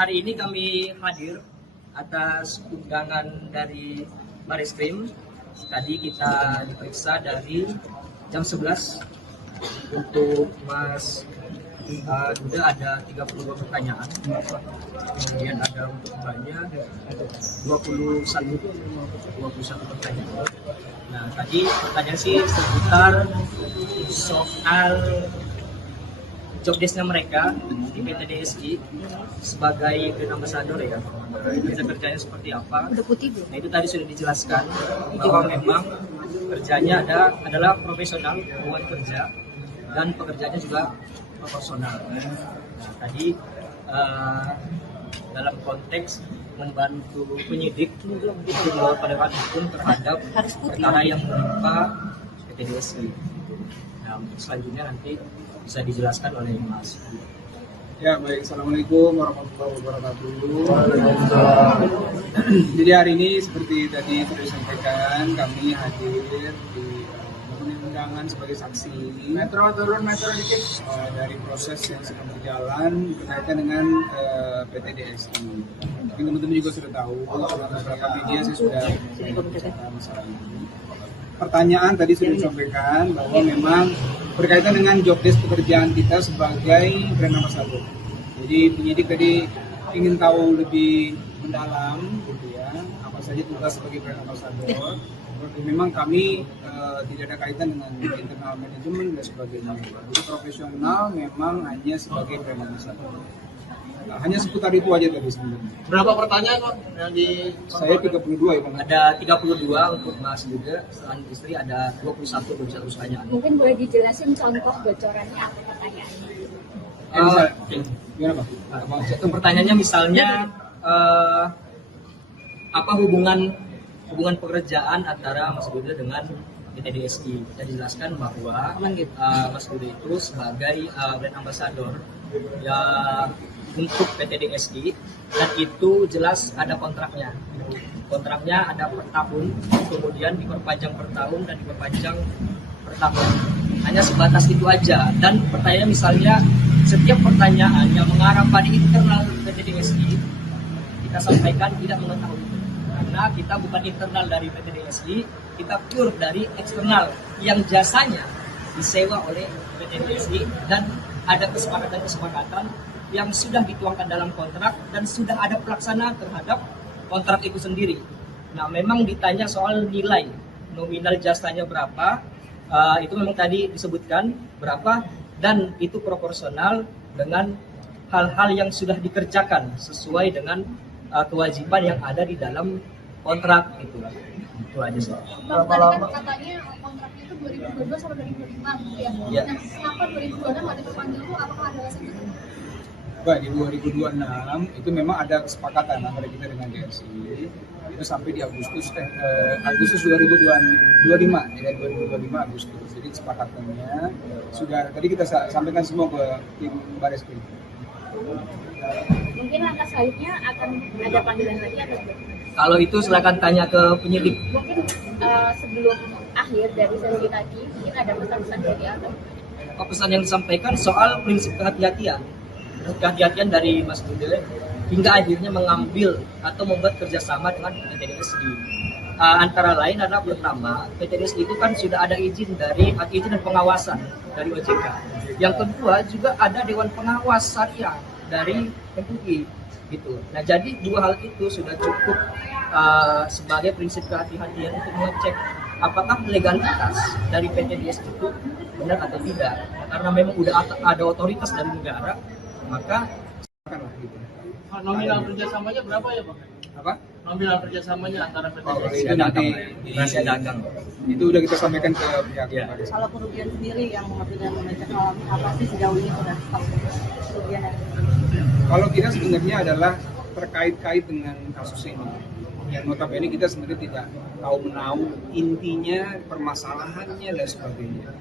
hari ini kami hadir atas undangan dari Bareskrim. Tadi kita diperiksa dari jam 11 untuk Mas Duda ada 32 pertanyaan. Kemudian ada untuk Mbaknya 21 pertanyaan. Nah, tadi pertanyaan sih seputar soal job desk-nya mereka di PT DSI sebagai brand ambassador ya. Kerjanya seperti apa? Nah, itu tadi sudah dijelaskan bahwa memang kerjanya adalah profesional, hubungan kerja, dan pekerjaannya juga proporsional. Nah, tadi dalam konteks membantu penyidik untuk melakukan penegakan hukum terhadap perkara yang menimpa PT DSI. Nah, untuk selanjutnya nanti bisa dijelaskan oleh Mas. Ya, baik. Assalamualaikum warahmatullahi wabarakatuh. Jadi hari ini seperti tadi sudah disampaikan, kami hadir di undangan sebagai saksi dari proses yang sedang berjalan berkaitan dengan PT DSI. Mungkin teman-teman juga sudah tahu, beberapa media saya sudah membicarakan masalah ini. Pertanyaan tadi sudah disampaikan bahwa memang berkaitan dengan job desk pekerjaan kita sebagai brand ambassador. Jadi penyidik tadi ingin tahu lebih mendalam, gitu ya, apa saja tugas sebagai brand ambassador. Memang kami tidak ada kaitan dengan internal manajemen dan sebagainya. Jadi profesional memang hanya sebagai brand ambassador. Nah, hanya seputar itu aja tadi sebenarnya. Berapa pertanyaan Pak yang di Saya 32 ya Bang. Ada 32 untuk Mas Duda, selain istri ada 21 pertanyaan. Mungkin boleh dijelasin contoh bocorannya apa pertanyaannya? Gimana Pak? Untuk pertanyaannya misalnya apa hubungan pekerjaan antara Mas Duda dengan PT DSI? Kita jelaskan bahwa Mas Duda itu sebagai brand ambassador ya untuk PT DSI, dan itu jelas ada kontraknya. Kontraknya ada per tahun, kemudian diperpanjang per tahun dan diperpanjang per tahun. Hanya sebatas itu aja. Dan pertanyaan misalnya setiap pertanyaan yang mengarah pada internal PT DSI kita sampaikan tidak mengetahui, karena kita bukan internal dari PT DSI, kita pure dari eksternal yang jasanya disewa oleh PT DSI, dan ada kesepakatan yang sudah dituangkan dalam kontrak dan sudah ada pelaksanaan terhadap kontrak itu sendiri. Nah, memang ditanya soal nilai nominal jasanya berapa, itu memang tadi disebutkan berapa, dan itu proporsional dengan hal-hal yang sudah dikerjakan sesuai dengan kewajiban yang ada di dalam kontrak itu. Itu aja sih. Berapa lama? Katanya kontraknya itu 2022 sampai 2025 ya. Ya. Nah, kenapa 2026 ada dipanggil itu? Apakah ada alasan itu? Baik, di 2026 itu memang ada kesepakatan antara kita dengan DSI itu sampai di Agustus 2025 ya, 2025 Agustus. Jadi kesepakatannya sudah tadi kita sampaikan semua ke tim Bareskrim. Mungkin langkah selanjutnya akan ada panggilan lagi atau tidak? Kalau itu silakan tanya ke penyidik. Mungkin sebelum akhir dari sesi tadi mungkin ada pesan-pesan dari Anda. Pesan yang disampaikan soal prinsip kehati-hatian dari Mas Duda hingga akhirnya mengambil atau membuat kerjasama dengan PT DSI. Antara lain adalah pertama, PT DSI itu kan sudah ada izin dan pengawasan dari OJK. Yang kedua juga ada Dewan Pengawas Syariah dari MUI gitu. Nah, jadi dua hal itu sudah cukup sebagai prinsip kehati-hatian untuk mengecek apakah legalitas dari PT DSI itu benar atau tidak. Nah, karena memang udah ada otoritas dari negara, maka Gitu. nominal kerjasamanya berapa ya Pak? Apa? Nominal kerjasamanya antara PT DSI Itu nanti rahasia dagang. itu udah kita sampaikan ke pihak Ya. Bareskrim. Kalau kerugian sendiri yang dengan manajer alami apa sih sejauh ini sudah stop kerugian yang Kalau kita sebenarnya adalah terkait dengan kasus ini. Yang notabene kita sebenarnya tidak tahu menahu intinya permasalahannya dan sebagainya.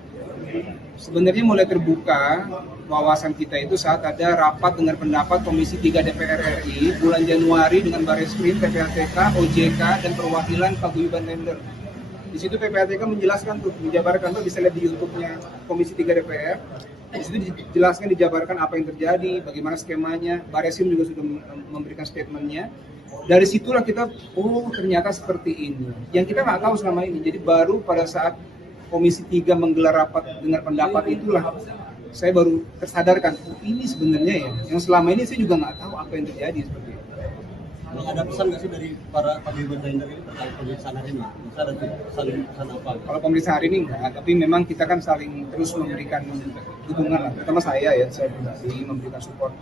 Sebenarnya mulai terbuka wawasan kita itu saat ada rapat dengar pendapat Komisi 3 DPR RI bulan Januari dengan Bareskrim, PPATK, OJK, dan perwakilan paguyuban lender. Di situ PPATK menjelaskan tuh, dijabarkan tuh, bisa lihat di YouTube-nya Komisi 3 DPR. Di situ dijelaskan, dijabarkan apa yang terjadi, bagaimana skemanya. Bareskrim juga sudah memberikan statementnya. Dari situlah kita, oh ternyata seperti ini. Yang kita nggak tahu selama ini. Jadi baru pada saat Komisi 3 menggelar rapat dengar pendapat itulah saya baru tersadarkan, oh, ini sebenarnya ya. Yang selama ini saya juga nggak tahu apa yang terjadi seperti itu. Kalau ada pesan nggak sih dari para paguyuban tender ini terkait pemeriksaan hari ini? Bisa ada pesan apa? Kalau pemeriksaan hari ini enggak, tapi memang kita kan saling terus memberikan dukungan lah. Terutama saya pribadi memberikan support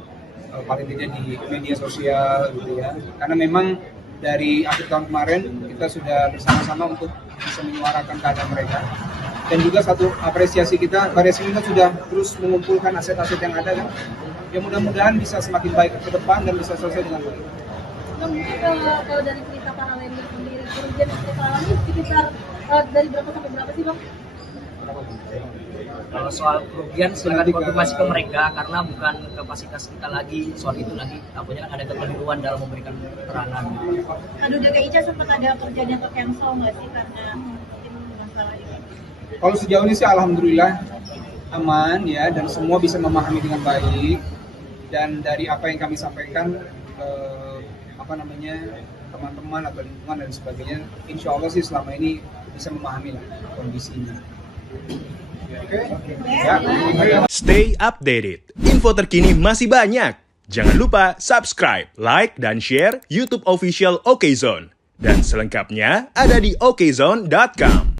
paling tidak di media sosial gitu ya. Karena memang dari akhir tahun kemarin kita sudah bersama-sama untuk bisa menyuarakan keadaan mereka. Dan juga satu apresiasi kita, Bareskrim kita sudah terus mengumpulkan aset-aset yang ada kan. Ya mudah-mudahan bisa semakin baik ke depan dan bisa selesai dengan baik. Nah, mungkin kalau dari cerita para lender sendiri, kerugian yang kita alami sekitar dari berapa sampai berapa sih Bang? Kalau soal kerugian silakan dikonfirmasi ke mereka karena bukan kapasitas kita lagi soal itu lagi. Takutnya kan ada kekeliruan dalam memberikan keterangan. Aduh, dari Ica sempat ada kerjaan yang cancel nggak sih karena mungkin masalah ini? Kalau sejauh ini sih alhamdulillah aman ya, dan semua bisa memahami dengan baik. Dan dari apa yang kami sampaikan, teman-teman atau lingkungan dan sebagainya, insya Allah sih selama ini bisa memahami lah kondisinya. Oke. Ya. Stay updated. Info terkini masih banyak. Jangan lupa subscribe, like, dan share YouTube official Okezone. Dan selengkapnya ada di okezone.com.